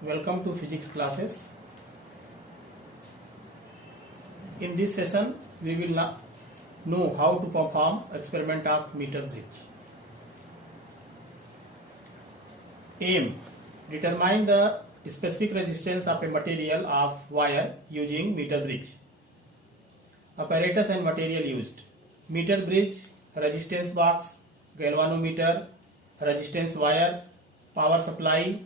Welcome to physics classes. In this session, we will know how to perform experiment of meter bridge. Aim: determine the specific resistance of a material of wire using meter bridge. Apparatus and material used: meter bridge, resistance box, galvanometer, resistance wire, power supply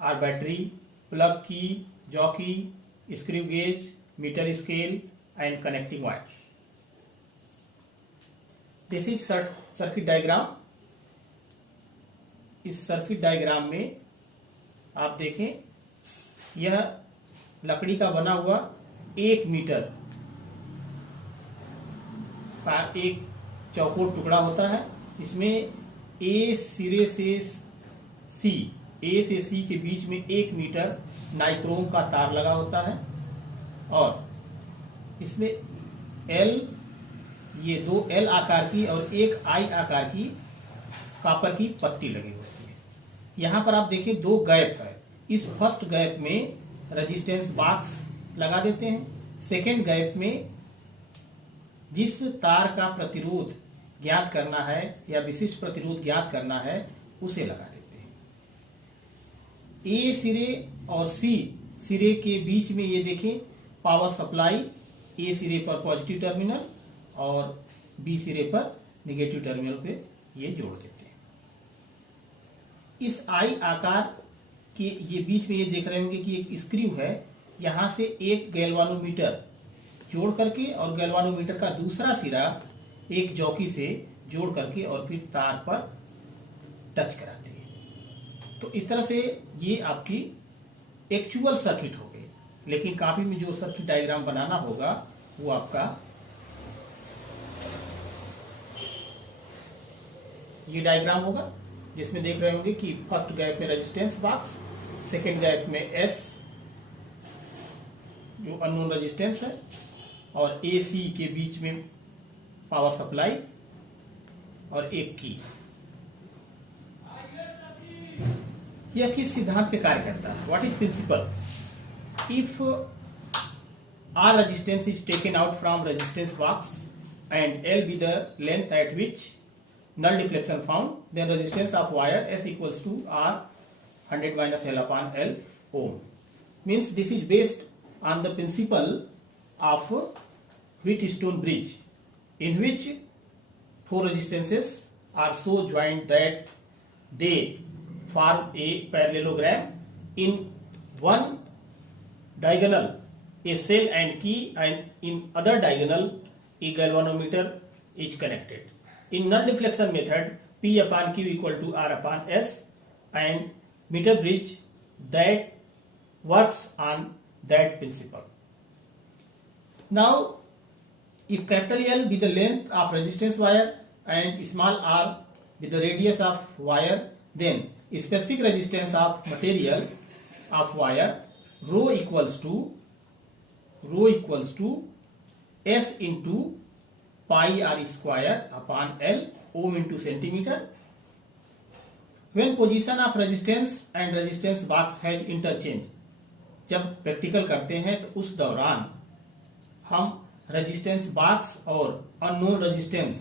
or battery, plug key, jockey, screw gauge, meter scale and connecting wire. This is circuit diagram. इस circuit diagram में आप देखें, यह लकड़ी का बना हुआ 1 metre का एक चौकोर टुकड़ा होता है। इसमें ए सिरे से सी के बीच में 1 मीटर नाइक्रोम का तार लगा होता है और इसमें ये 2 एल आकार की और 1 आई आकार की कॉपर की पत्ती लगी होती है। यहाँ पर आप देखिए 2 गैप है। इस फर्स्ट गैप में रेजिस्टेंस बॉक्स लगा देते हैं। सेकेंड गैप में जिस तार का प्रतिरोध ज्ञात करना है या विशिष्ट प्रतिरोध ज्ञात करना है उसे लगा देते हैं। ए सिरे और सी सिरे के बीच में ये देखें पावर सप्लाई, ए सिरे पर पॉजिटिव टर्मिनल और बी सिरे पर नेगेटिव टर्मिनल पे ये जोड़ देते हैं। इस आई आकार के ये बीच में ये देख रहे होंगे कि एक स्क्रू है। यहां से एक गैल्वानोमीटर जोड़ करके और गैल्वानोमीटर का दूसरा सिरा एक जॉकी से जोड़ करके और फिर तार पर टच कराते हैं। तो इस तरह से ये आपकी एक्चुअल सर्किट हो गई। लेकिन कॉपी में जो सर्किट डायग्राम बनाना होगा वो आपका ये डायग्राम होगा, जिसमें देख रहे होंगे कि फर्स्ट गैप में रेजिस्टेंस बॉक्स, सेकेंड गैप में एस जो अननोन रेजिस्टेंस है और ए सी के बीच में पावर सप्लाई और एक की। यह किस सिद्धांत पे कार्य करता है? What is principle? If R resistance is taken out from resistance box and L be the length at which null deflection found, then resistance of wire S equals to R 100 minus L upon L ohm. Means this is based on the principle of Wheatstone bridge, in which 4 resistances are so joined that they form a parallelogram. In one diagonal a cell and key, and in other diagonal a galvanometer is connected. In non-deflection method, P upon Q equal to R upon S, and meter bridge that works on that principle. Now, if capital L be the length of resistance wire and small r be the radius of wire, then specific resistance of material of wire rho equals to S into pi r square upon L ohm into centimeter. When position of resistance and resistance box has interchange, जब practical करते हैं तो उस दौरान हम resistance box और unknown resistance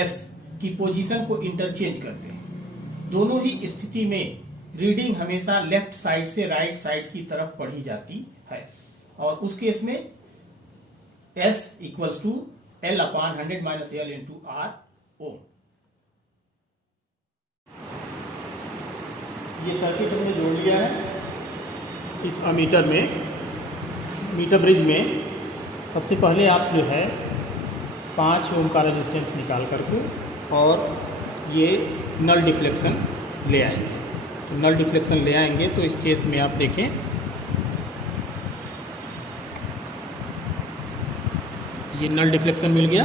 S की position को इंटरचेंज करते हैं। दोनों ही स्थिति में रीडिंग हमेशा लेफ्ट साइड से राइट साइड की तरफ पढ़ी जाती है और उस केस में S equals to L upon 100 minus L into R ohm. ये सर्किट हमने जोड़ लिया है। इस अमीटर में, मीटर ब्रिज में सबसे पहले आप जो है 5 ओम का रेजिस्टेंस निकाल करके और ये नल डिफ्लेक्शन ले आएंगे। तो नल डिफ्लेक्शन ले आएंगे तो इस केस में आप देखें ये नल डिफ्लेक्शन मिल गया।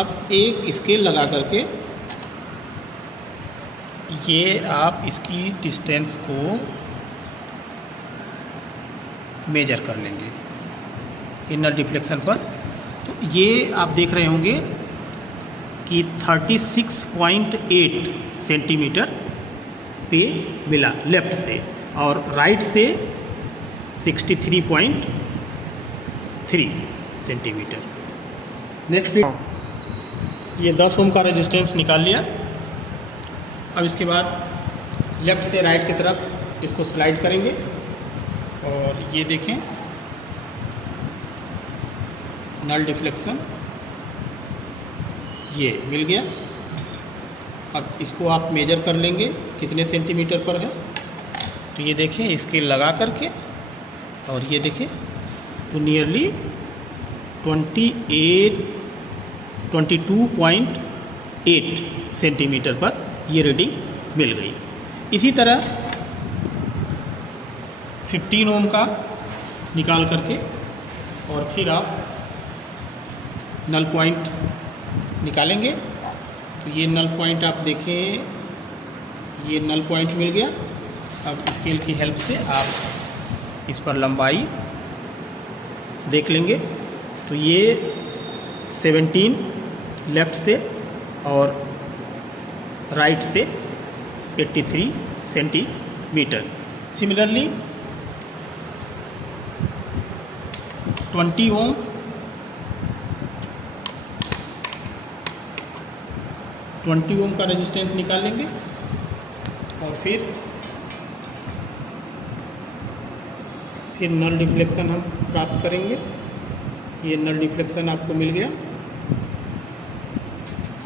अब एक स्केल लगा करके ये आप इसकी डिस्टेंस को मेजर कर लेंगे ये नल डिफ्लेक्शन पर। तो ये आप देख रहे होंगे कि 36.8 सेंटीमीटर पे मिला लेफ्ट से। और राइट से 63.3 सेंटीमीटर। नेक्स्ट ये 10 ओम का रेजिस्टेंस निकाल लिया। अब इसके बाद लेफ़्ट से राइट की तरफ इसको स्लाइड करेंगे और ये देखें नल डिफ्लेक्शन ये मिल गया। अब इसको आप मेजर कर लेंगे कितने सेंटीमीटर पर है। तो ये देखें स्केल लगा करके और ये देखें तो नियरली 22.8 सेंटीमीटर पर ये रीडिंग मिल गई। इसी तरह 15 ओम का निकाल करके और फिर आप नल पॉइंट निकालेंगे। तो ये नल पॉइंट आप देखें, ये नल पॉइंट मिल गया। अब स्केल की हेल्प से आप इस पर लंबाई देख लेंगे। तो ये 17 लेफ़्ट से और राइट से 83 सेंटीमीटर। सिमिलरली 20 ओम 20 ओम का रेजिस्टेंस निकाल लेंगे और फिर नल डिफ्लेक्शन हम प्राप्त करेंगे। ये नल डिफ्लेक्शन आपको मिल गया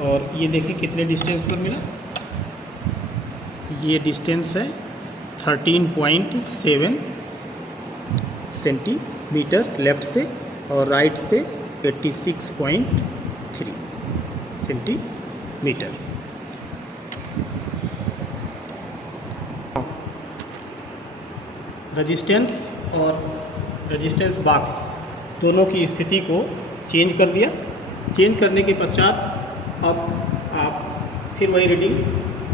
और ये देखिए कितने डिस्टेंस पर मिला। ये डिस्टेंस है 13.7 सेंटीमीटर लेफ़्ट से और राइट से 86.3 सेंटीमीटर। रेजिस्टेंस और रेजिस्टेंस बॉक्स दोनों की स्थिति को चेंज कर दिया। चेंज करने के पश्चात अब आप फिर वही रीडिंग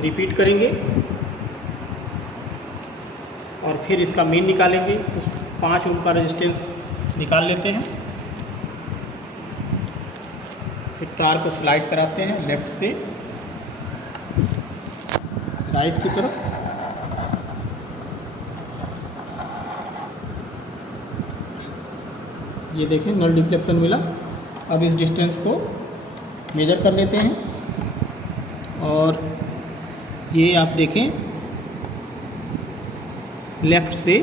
रिपीट करेंगे और फिर इसका मीन निकालेंगे। तो 5 ओम का रेजिस्टेंस निकाल लेते हैं। फिर तार को स्लाइड कराते हैं लेफ़्ट से राइट की तरफ। ये देखें नल डिफ्लेक्शन मिला। अब इस डिस्टेंस को मेजर कर लेते हैं और ये आप देखें लेफ़्ट से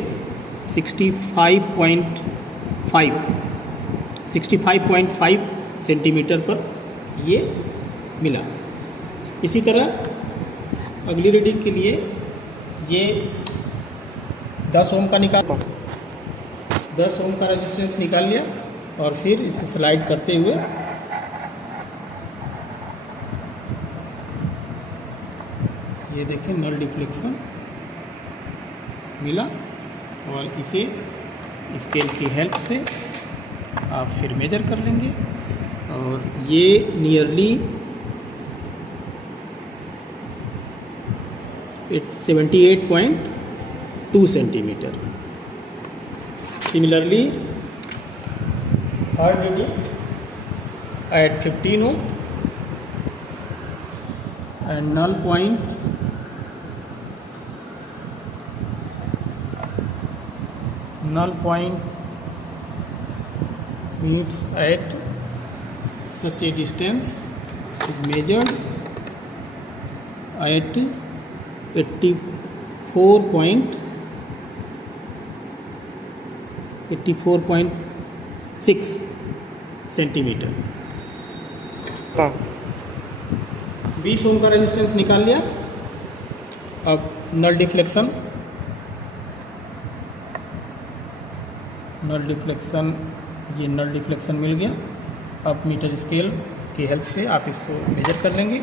65.5 सेंटीमीटर पर ये मिला। इसी तरह अगली रीडिंग के लिए ये 10 ओम का 10 ओम का रेजिस्टेंस निकाल लिया और फिर इसे स्लाइड करते हुए ये देखें नल डिफ्लेक्शन मिला और इसे स्केल की हेल्प से आप फिर मेजर कर लेंगे और ये nearly 78.2 centimetre. Similarly, third reading at 15 ohm and null point meets at such a distance is measured at 84.6 centimetre. 20 ओम का रेजिस्टेंस निकाल लिया। अब नल डिफ्लेक्शन ये नल डिफ्लेक्शन मिल गया। अब मीटर स्केल की हेल्प से आप इसको मेजर कर लेंगे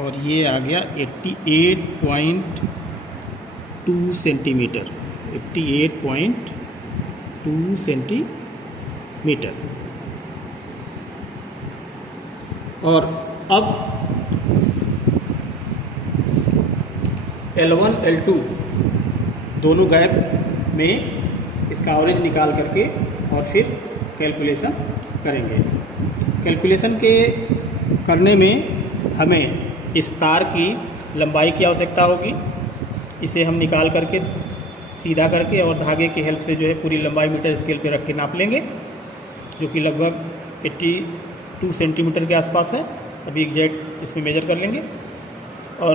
और ये आ गया 88.2 सेंटीमीटर। 88.2 सेंटीमीटर। और अब L1 L2 दोनों गैप में इसका एवरेज निकाल करके और फिर कैलकुलेशन करेंगे। कैलकुलेशन के करने में हमें इस तार की लंबाई की आवश्यकता होगी। इसे हम निकाल करके सीधा करके और धागे की हेल्प से जो है पूरी लंबाई मीटर स्केल पे रख के नाप लेंगे, जो कि लगभग 82 सेंटीमीटर के आसपास है। अभी एग्जैक्ट इसमें मेजर कर लेंगे और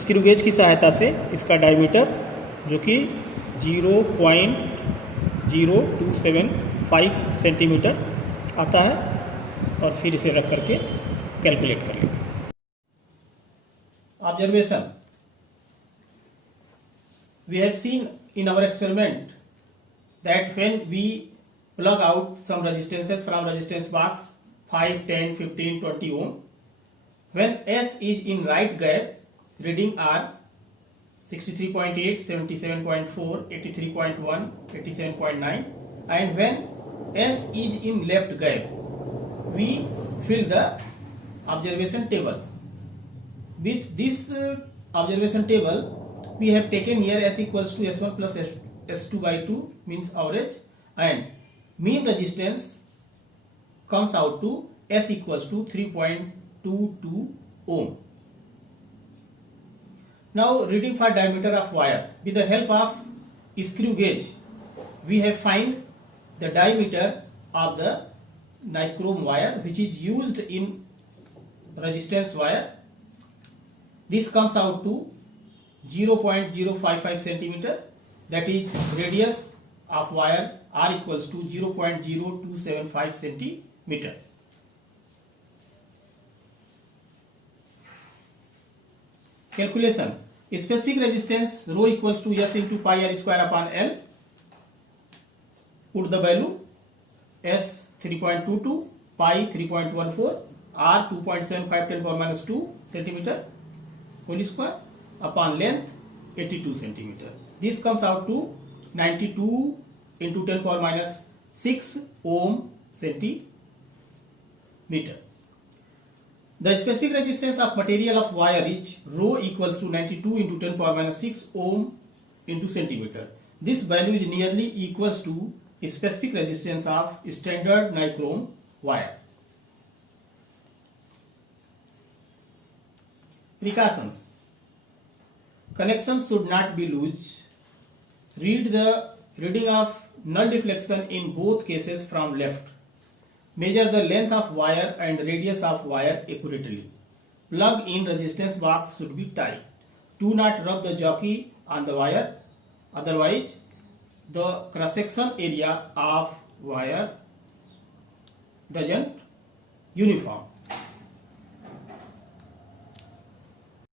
स्क्रू गेज की सहायता से इसका डायमीटर जो कि 0.0275 सेंटीमीटर आता है और फिर इसे रख करके कैलकुलेट कर लेंगे। Observation. We have seen in our experiment that when we plug out some resistances from resistance box 5, 10, 15, 20 ohm, when S is in right gap, reading are 63.8, 77.4, 83.1, 87.9, and when S is in left gap, we fill the observation table. With this observation table, we have taken here S equals to S1 plus S2 by 2 means average, and mean resistance comes out to S equals to 3.22 ohm. Now reading for diameter of wire. With the help of screw gauge, we have find the diameter of the nichrome wire which is used in resistance wire. This comes out to 0.055 centimeter, that is radius of wire R equals to 0.0275 centimeter. Calculation. Specific resistance rho equals to S into pi R square upon L. Put the value S 3.22, pi 3.14, R 2.75 10 power minus 2 centimeter whole square upon length 82 centimeter. This comes out to 92 into 10 power minus 6 ohm centimeter. The specific resistance of material of wire is rho equals to 92 into 10 power minus 6 ohm into centimeter. This value is nearly equals to specific resistance of standard nichrome wire. Precautions. Connections should not be loose. Read the reading of null deflection in both cases from left. Measure the length of wire and radius of wire accurately. Plug in resistance box should be tight. Do not rub the jockey on the wire, otherwise the cross section area of wire doesn't uniform.